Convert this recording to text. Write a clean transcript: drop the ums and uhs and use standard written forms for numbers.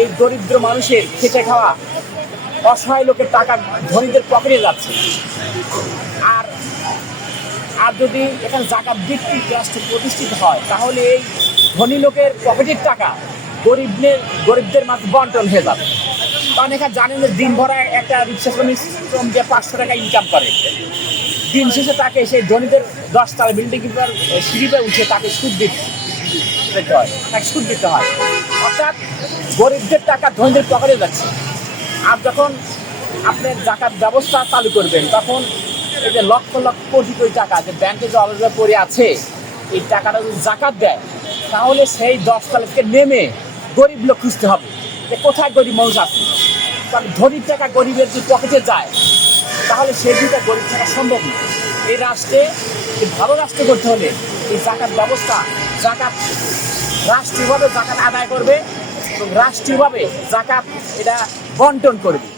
এই দরিদ্র মানুষের খেটে খাওয়া অসহায় লোকের টাকা ধনীদের পকেটে যাচ্ছে। আর আর যদি এখানে জাকাত ভিত্তিক রাষ্ট্র প্রতিষ্ঠিত হয়, তাহলে এই ধনী লোকের পকেটের টাকা গরিবদের মাঝে বন্টন হয়ে যাবে। কারণ এখানে জানেন যে দিন ভরা একটা রিক্সা শ্রম দিয়ে 500 টাকা ইনকাম করে, দিন শেষে তাকে সেই ধনীদের 10 তলা বিল্ডিং কিংবা সিঁড়িতে উঠে তাকে সুদ দিতে হয়। অর্থাৎ গরিবদের টাকা ধনীদের পকেটে যাচ্ছে। আর যখন আপনার জাকাত ব্যবস্থা চালু করবেন, তখন এই যে লক্ষ লক্ষ কোটি কোটি টাকা যে ব্যাংকে যে অবস্থা পড়ে আছে, এই টাকাটা যদি জাকাত দেয়, তাহলে সেই 10 তলা থেকে নেমে গরিব লোক খুঁজতে হবে যে কোথায় গরিব মানুষ আছে। কারণ ধনীর টাকা গরিবের যদি পকেটে যায়, তাহলে সেই দিনটা গরিব থাকা সম্ভব না। এই রাষ্ট্রে ভালো রাষ্ট্র করতে হলে এই জাকাত ব্যবস্থা, রাষ্ট্রীয়ভাবে জাকাত আদায় করবে এবং রাষ্ট্রীয়ভাবে জাকাত এটা বন্টন করবে।